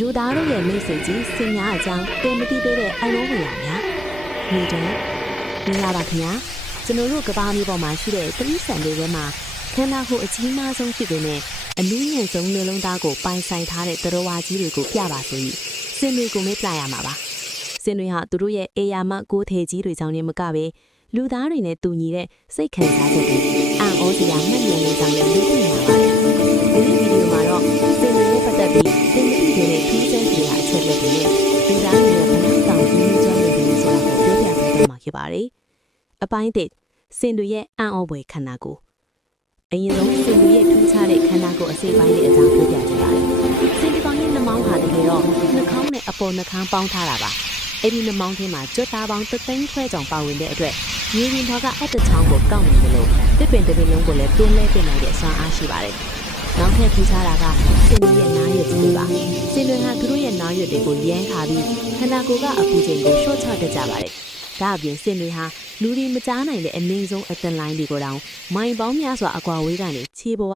ယူသားတို့ရဲ့မိတ်ဆွေကြီးစင်များအကြောင်းတင်မတိသေးတဲ့အလုံးဝင်ရများညီတဲ့မင်္ဂလာပါခင်ဗျာကျွန်တော်တို့ကဘာမျိုးပေါ်မှာရှိတဲ့သတိဆန်တွေထဲမှာခန္ဓာကိုယ်အကြီးမားဆုံးဖြစ်ပေမဲ့အနည်းငယ်ဆုံးနှလုံးသားကိုပိုင်ဆိုင်ထားတဲ့သတ္တဝါကြီးတွေကိုပြပါဆိုပြီးစင်တွေကိုမေ့ပြရမှာပါစင်တွေဟာသူတို့ရဲ့အေယာမကိုယ်ထေကြီးတွေကြောင့်နေမကပဲလူသားတွေနဲ့တူညီတဲ့စိတ်ခံစားချက်တွေအံ့ဩစရာမှတ်ဉာဏ်တွေကြောင့်လည်းလူသိနေပါတယ်ဒီဗီဒီယိုမှာတော့စင်တွေနဲ့ပတ်သက်ပြီးသင်မသိတဲ့ထူးဆန်းစရာအချက်လက်တွေနဲ့လူသားတွေရဲ့ဘယ်လောက်တောင်ကြီးကြီးကျယ်ကျယ်တွေဆိုတာကိုပြောပြပေးသွားမှာဖြစ်ပါတယ်အပိုင်းတစ်စင်တွေရဲ့အံ့ဩဖွယ်ခန္ဓာကိုယ်အရင်ဆုံးစင်တွေရဲ့ထူးခြားတဲ့ခန္ဓာကိုယ်အစိတ်ပိုင်းတွေအကြောင်းပြောပြချင်ပါတယ်စင်ဒီကောင်ရဲ့နှမောင်းဟာတကယ်တော့နှာခေါင်းနဲ့အပေါ်နှာခမ်းပေါင်းထားတာပါအဲ့ဒီနှမောင်းထဲမှာကြွက်သားပေါင်း3သိန်းခွဲကြောင်ပါဝင်တဲ့အတွက်မြေပြင်တော်ကအတချောင်းကိုကောက်နေတယ်လို့တစ်ပင်တစ်ပင်လုံးကိုလည်းတွန်းလဲတင်နိုင်တဲ့အစွမ်းအားရှိပါတယ်နောက်ထပ်ထူးခြားတာကစင်တွေရဲ့နားရွက်ကြီးတွေပါစင်တွေဟာသူတို့ရဲ့နားရွက်တွေကိုရမ်းခါပြီးခန္ဓာကိုယ်ကအပူချိန်ကိုလျှော့ချတတ်ကြပါတယ်ဒါအပြင်စင်တွေဟာလူတွေမကြားနိုင်တဲ့အနည်းဆုံးအသင်လိုင်းတွေကိုတောင်မိုင်ပေါင်းများစွာအကွာဝေးကနေခြေပေါ်